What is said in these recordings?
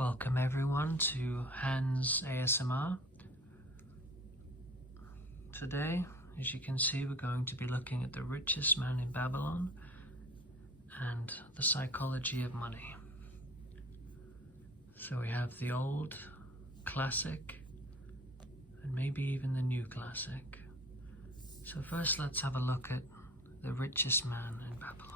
Welcome everyone to HandZzz ASMR. Today, as you can see, we're going to be looking at the richest man in Babylon and the psychology of money. So we have the old classic and maybe even the new classic. So first let's have a look at the richest man in Babylon.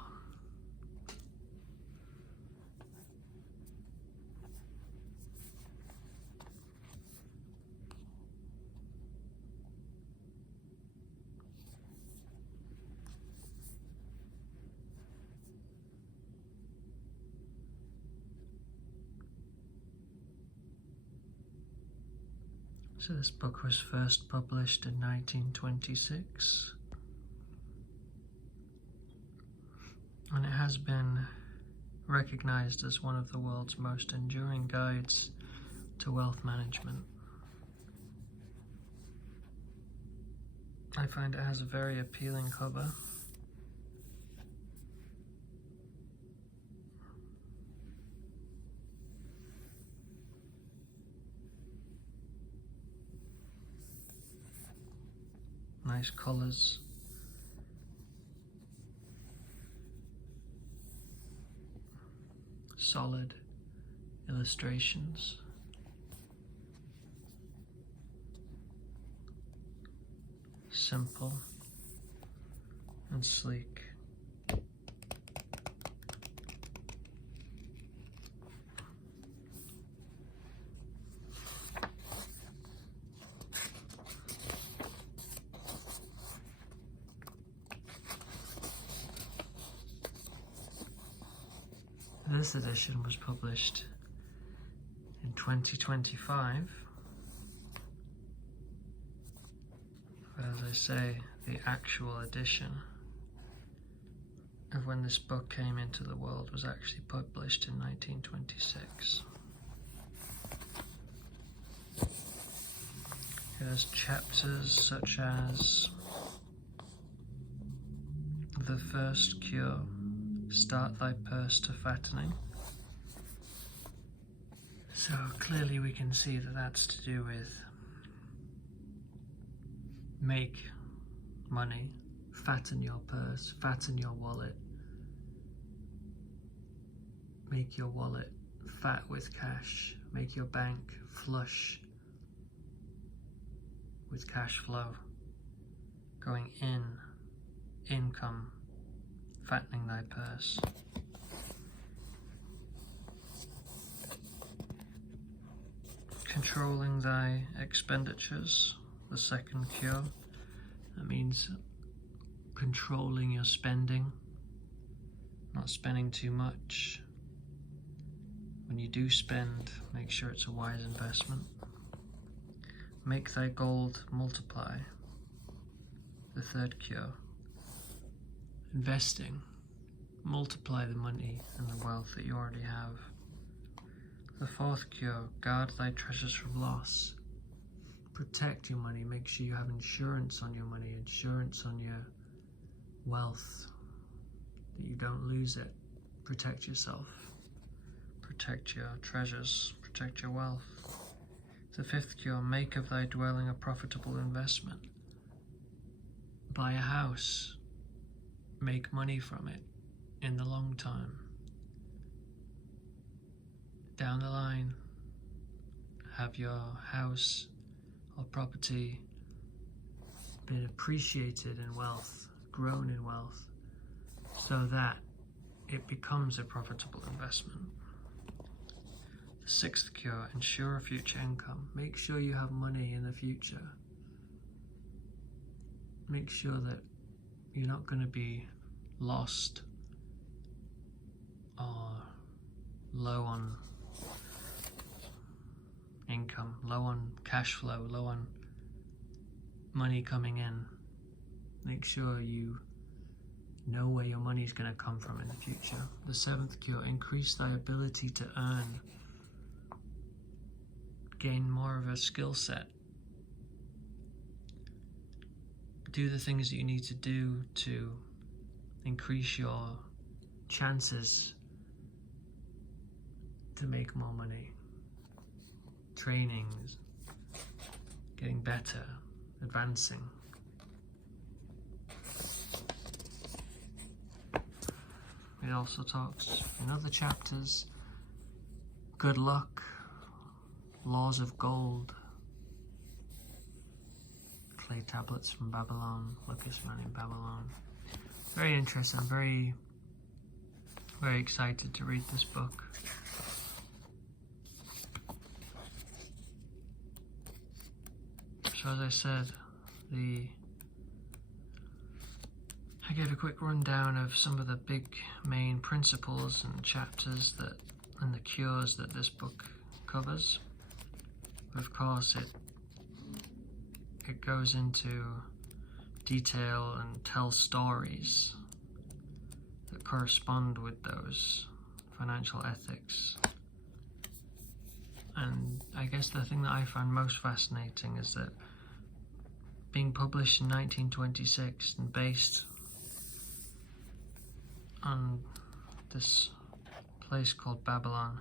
So this book was first published in 1926, and it has been recognized as one of the world's most enduring guides to wealth management. I find it has a very appealing cover. Nice colours. Solid illustrations. Simple and sleek. This edition was published in 2025. But as I say, the actual edition of when this book came into the world was actually published in 1926. It has chapters such as The First Cure, Start Thy Purse to Fattening. So clearly we can see that that's to do with make money, fatten your purse, fatten your wallet, make your wallet fat with cash, make your bank flush with cash flow, going in, income, fattening thy purse. Controlling thy expenditures, the second cure. That means controlling your spending, not spending too much. When you do spend, make sure it's a wise investment. Make thy gold multiply, the third cure. Investing, multiply the money and the wealth that you already have. The fourth cure, guard thy treasures from loss. Protect your money, make sure you have insurance on your money, insurance on your wealth, that you don't lose it. Protect yourself, protect your treasures, protect your wealth. The fifth cure, make of thy dwelling a profitable investment. Buy a house, make money from it in the long time. Down the line, have your house or property been appreciated in wealth, grown in wealth, so that it becomes a profitable investment. The sixth cure, ensure a future income. Make sure you have money in the future. Make sure that you're not going to be lost or low on income, low on cash flow, low on money coming in. Make sure you know where your money is going to come from in the future. The seventh cure, increase thy ability to earn. Gain more of a skill set. Do the things that you need to do to increase your chances to make more money. training, getting better, advancing. It also talks in other chapters, good luck, laws of gold, clay tablets from Babylon, luckiest man in Babylon. Very interesting, very excited to read this book. So as I said, I gave a quick rundown of some of the big main principles and chapters and the cures that this book covers. Of course, it goes into detail and tells stories that correspond with those financial ethics. And I guess the thing that I find most fascinating is that being published in 1926 and based on this place called Babylon,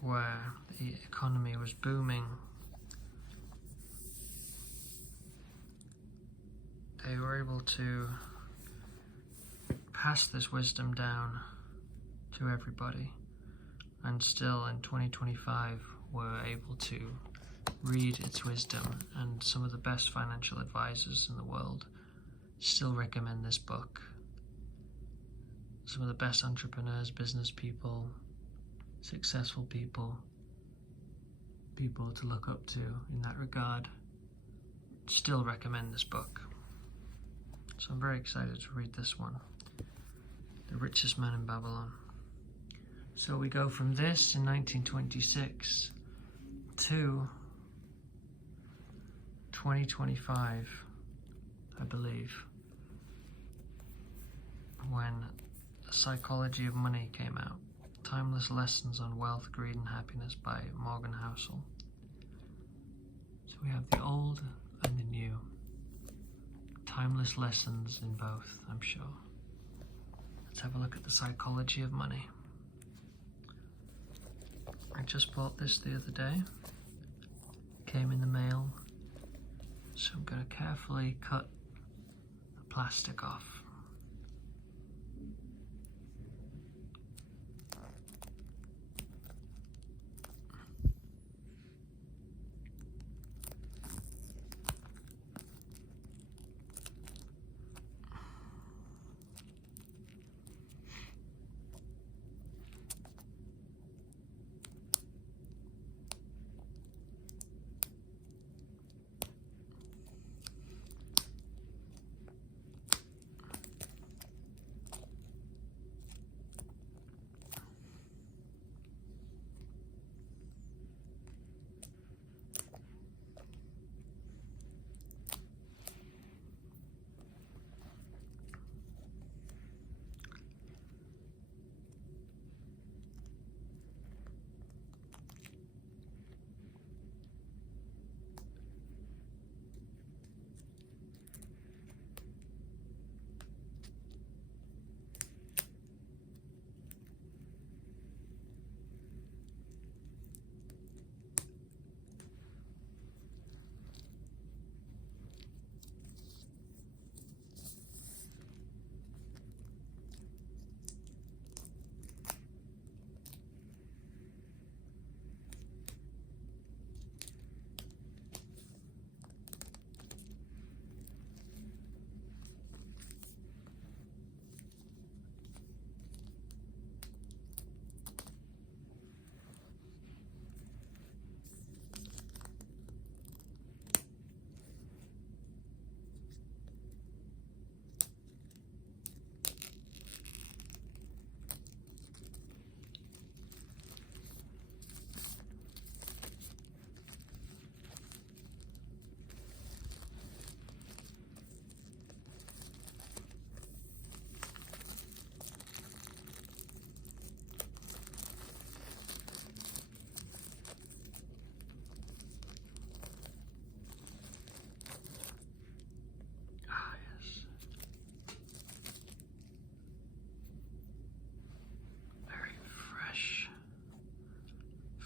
where the economy was booming, they were able to pass this wisdom down to everybody, and still in 2025 were able to read its wisdom, and some of the best financial advisors in the world still recommend this book. Some of the best entrepreneurs, business people, successful people to look up to in that regard, still recommend this book. So I'm very excited to read this one, The Richest Man in Babylon. So we go from this in 1926 to 2025, I believe, when The Psychology of Money came out. Timeless Lessons on Wealth, Greed and Happiness by Morgan Housel. So we have the old and the new. Timeless lessons in both, I'm sure. Let's have a look at The Psychology of Money. I just bought this the other day. Came in the mail. So I'm going to carefully cut the plastic off.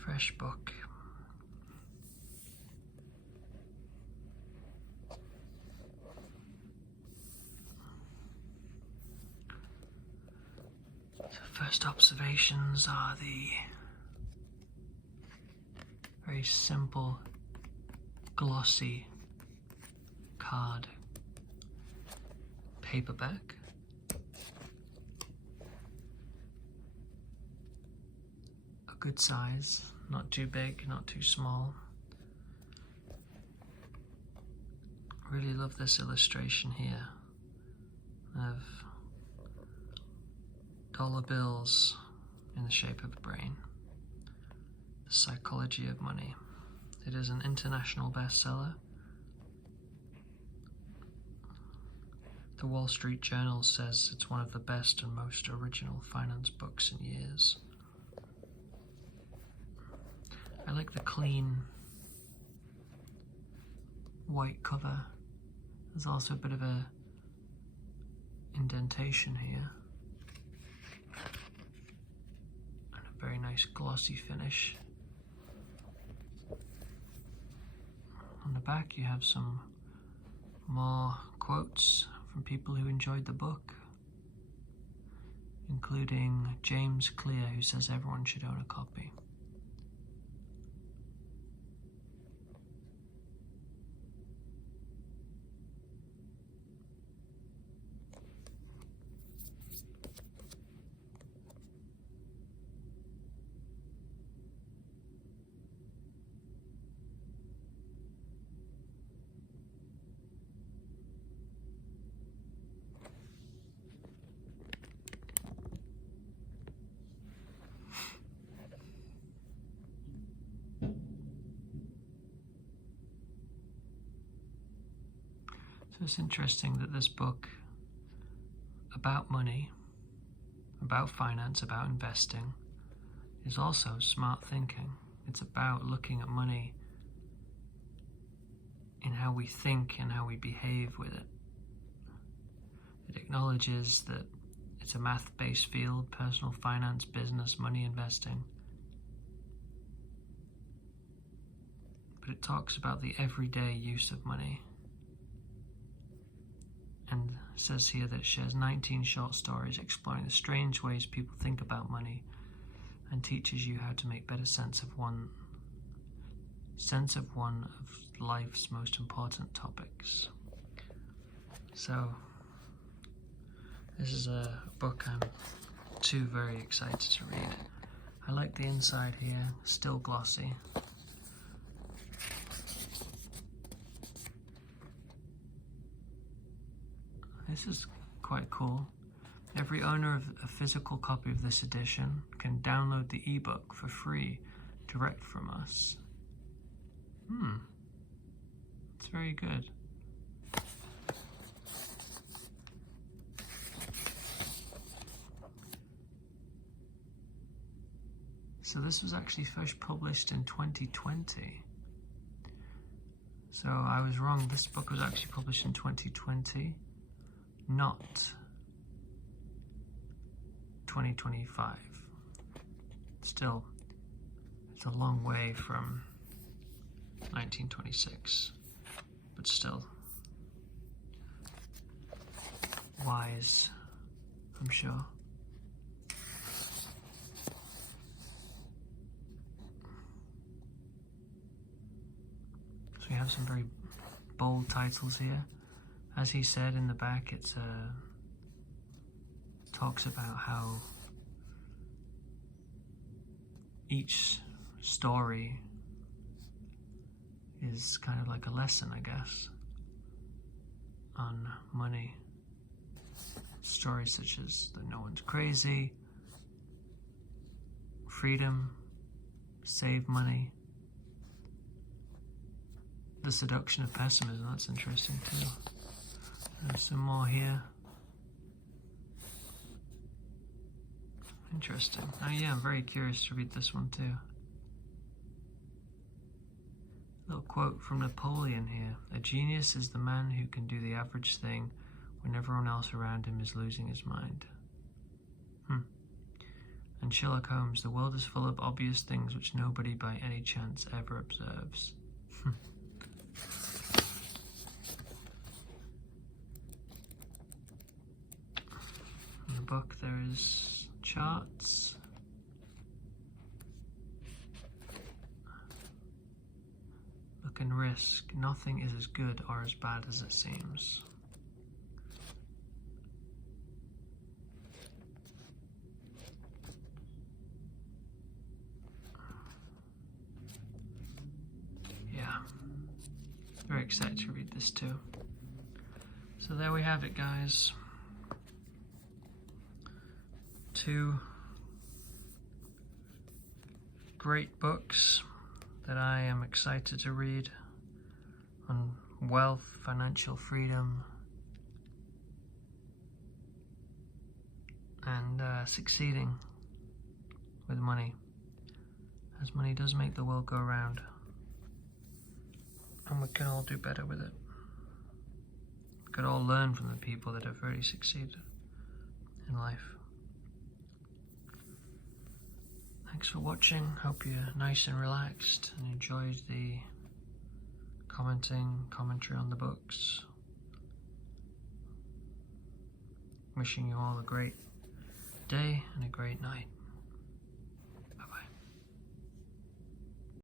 fresh book. So first observations are the very simple, glossy card paperback. A good size, not too big, not too small. Really love this illustration here of dollar bills in the shape of a brain. The Psychology of Money. It is an international bestseller. The Wall Street Journal says it's one of the best and most original finance books in years. I like the clean white cover. There's also a bit of a indentation here. And a very nice glossy finish. On the back you have some more quotes from people who enjoyed the book, including James Clear, who says everyone should own a copy. So it's interesting that this book about money, about finance, about investing, is also smart thinking. It's about looking at money in how we think and how we behave with it. It acknowledges that it's a math-based field, personal finance, business, money investing. But it talks about the everyday use of money. And says here that it shares 19 short stories exploring the strange ways people think about money and teaches you how to make better sense of one of life's most important topics. So this is a book I'm too very excited to read. I like the inside here, still glossy. This is quite cool. Every owner of a physical copy of this edition can download the ebook for free direct from us. It's very good. So this was actually first published in 2020. So I was wrong. This book was actually published in 2020. Not 2025. Still, it's a long way from 1926, but still wise, I'm sure. So we have some very bold titles here. As he said in the back, it talks about how each story is kind of like a lesson, I guess, on money. Stories such as that no one's crazy, freedom, save money, the seduction of pessimism. That's interesting too. There's some more here. Interesting. Oh yeah, I'm very curious to read this one too. Little quote from Napoleon here. A genius is the man who can do the average thing when everyone else around him is losing his mind. And Sherlock Holmes, the world is full of obvious things which nobody by any chance ever observes. In the book there is charts. Look and risk. Nothing is as good or as bad as it seems. Yeah. Very excited to read this too. So there we have it, guys. 2 great books that I am excited to read on wealth, financial freedom, and succeeding with money, as money does make the world go round, and we can all do better with it. We could all learn from the people that have really succeeded in life. Thanks for watching. Hope you're nice and relaxed and enjoyed the commentary on the books. Wishing you all a great day and a great night.